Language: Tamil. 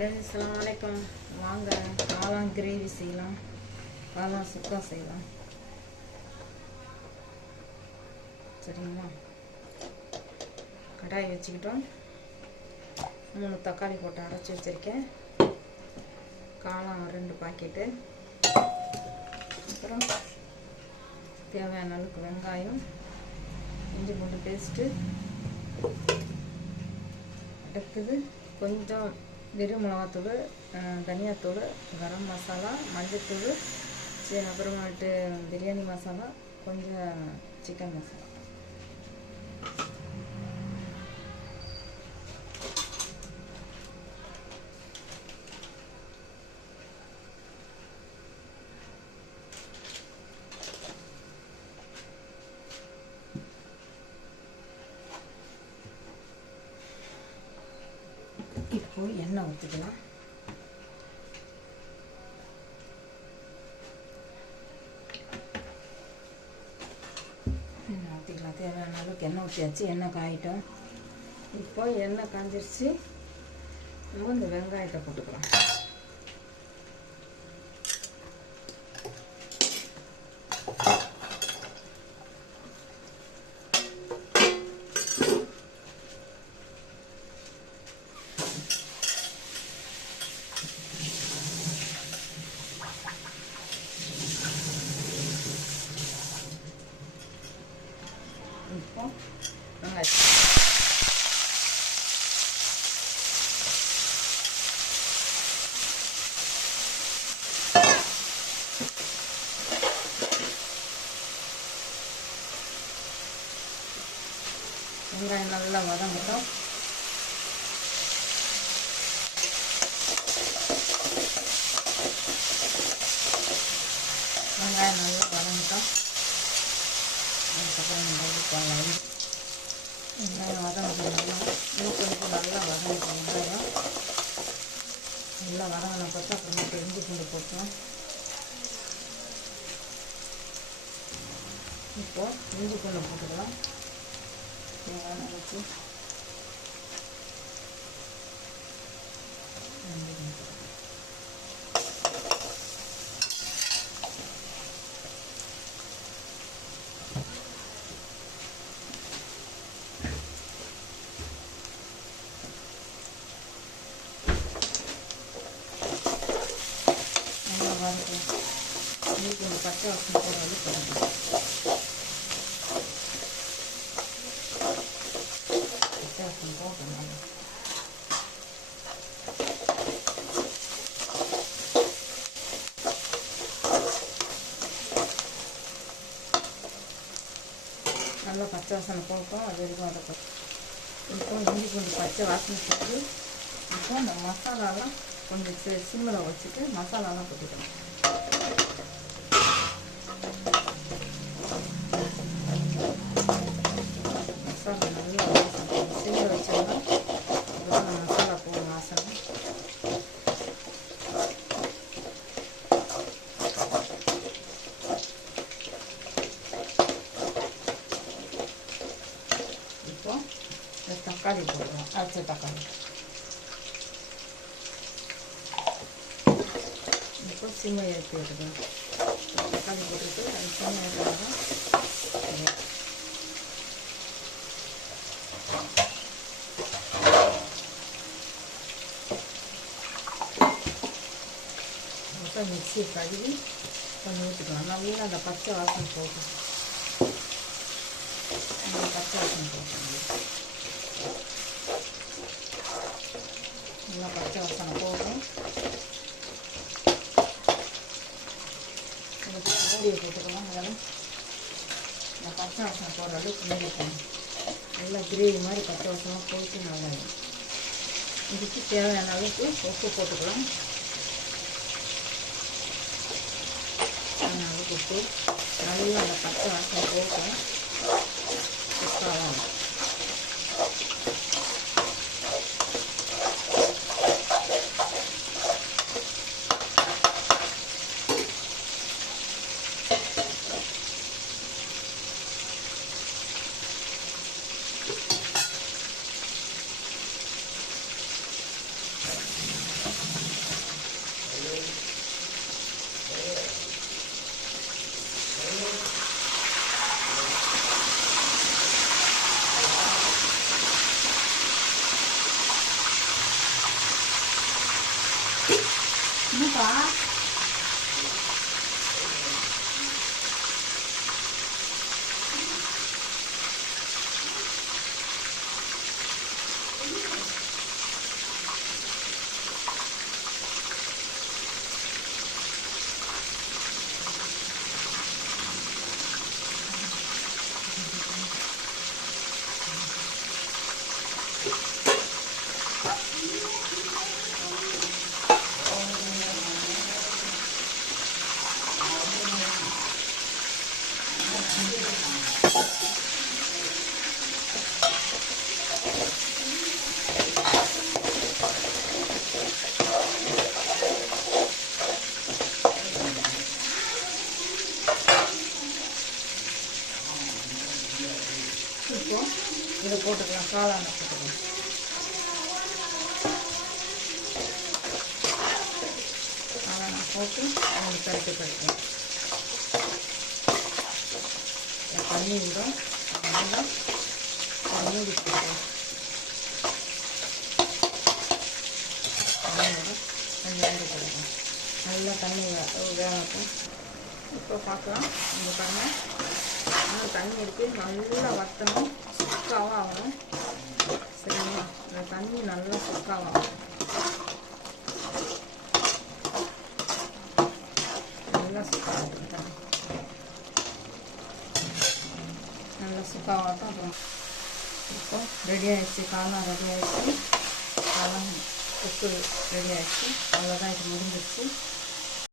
ஃப்ரெண்ட்ஸ் வணக்கம் வாங்க காளான் கிரேவி செய்யலாம். காளான் சுக்கா செய்யலாம். சரிங்களா? கடாய் வச்சுக்கிட்டோம். மூணு தக்காளி போட்டு அரைச்சி வச்சுருக்கேன். காளான் ரெண்டு பாக்கெட்டு. அப்புறம் தேவையான அளவுக்கு வெங்காயம் இஞ்சி பூண்டு பேஸ்ட்டு அடுத்தது கொஞ்சம் வெறும் மிளகாத்தூள் தனியாத்தூள் கரம் மசாலா மஞ்சத்தூள் சரி அப்புறமேட்டு பிரியாணி மசாலா கொஞ்சம் சிக்கன் மசாலா இப்போ எண்ணெய் ஊற்றிக்கலாம் எண்ணெய் ஊற்றிக்கலாம் தேவையான அளவுக்கு எண்ணெய் ஊற்றியாச்சு எண்ணெய் காயிட்டோம். இப்போ எண்ணெய் காஞ்சிருச்சு. நம்ம இந்த வெங்காயத்தை போட்டுக்கலாம். இப்போ வெங்காயம் வெங்காயம் நல்லா வதங்கட்டும் வெங்காயம் நல்லா வதங்கட்டும் அதுக்கப்புறம் நம்ம இது பண்ணலாம் வெங்காயம் வதங்கிக்கலாம் இன்னும் கொஞ்சம் நல்லா வதங்கிக்கும் வெங்காயம் நல்லா வதங்கின பார்த்தா அப்புறமேட்டு இஞ்சி பூண்டு போட்டோம் இப்போ இஞ்சி பூண்டு போட்டுக்கலாம் தேவையான அளவுக்கு இஞ்சி பூண்டு. நல்லா வதக்கலாம் இஞ்சி பூண்டு பச்சை வாசனை போகிற அளவுக்கு வதக்கலாம் பச்சை வாசனை போகணும் நல்லா நல்லா பச்சை வாசனை போட்டோம் அது வரைக்கும் அதை இப்போ இஞ்சி கொஞ்சம் பச்சை வாசனை போட்டு இப்போ இந்த மசாலாலாம் கொஞ்சம் சிம்மில் வச்சுட்டு மசாலாலாம் போட்டுக்கணும் மசாலா நல்லா வாசனை சிம்மில் வச்சோம்னா அப்பதான் அந்த மசாலா போகும் வாசனை இப்போ இந்த தக்காளி போடுறோம் அரைச்ச தக்காளி இப்போ சிம்மை எடுத்து விடுறோம் தக்காளி போட்டுட்டு அது சிம்மை எடுத்துக்கலாம் அப்புறம் மிக்சியை கழுவி கொஞ்சம் ஊற்றிக்கலாம் நல்லா அந்த பச்சை வாசனை போகும் அந்த பச்சை வாசனை போகும் நல்லா பச்சை வாசனை போகும் இதுக்கு போட்டுக்கலாம் அதெல்லாம் இந்த பச்சை வாசனை போகிற அளவுக்கு மூடிப்போம் நல்லா கிரேவி மாதிரி பச்சை வாசனை போயிட்டு நல்லா இதுக்கு தேவையான அளவுக்கு உப்பு போட்டுக்கலாம் தேவையான அளவுக்கு உப்பு நல்லா அந்த பச்சை வாசனை போகும் 자. இதை போட்டுக்கலாம் காளான போட்டுக்கலாம். காளான போட்டு அவங்களுக்கு கரைக்க கரைக்கும் தண்ணி விடும் நல்லா மூடி தண்ணி கொஞ்சம் மூடி நல்லா தண்ணி வே- வேகட்டும். இப்போ பார்க்கலாம். இந்த பாருங்க. தண்ணி இருக்குது நல்லா வற்றணும் சுக்காவாக ஆகணும் சரிங்களா இந்த தண்ணி நல்லா சுக்காவாக நல்லா சுக்காகட்டும் தண்ணி நல்லா சுக்காகட்டும் அப்புறம் இப்போ ரெடி ஆகிடுச்சு காலம் ரெடி ஆகிடுச்சு காலம் உப்பு ரெடி ஆகிடுச்சு அவ்வளோதான் இது முடிஞ்சிருச்சு.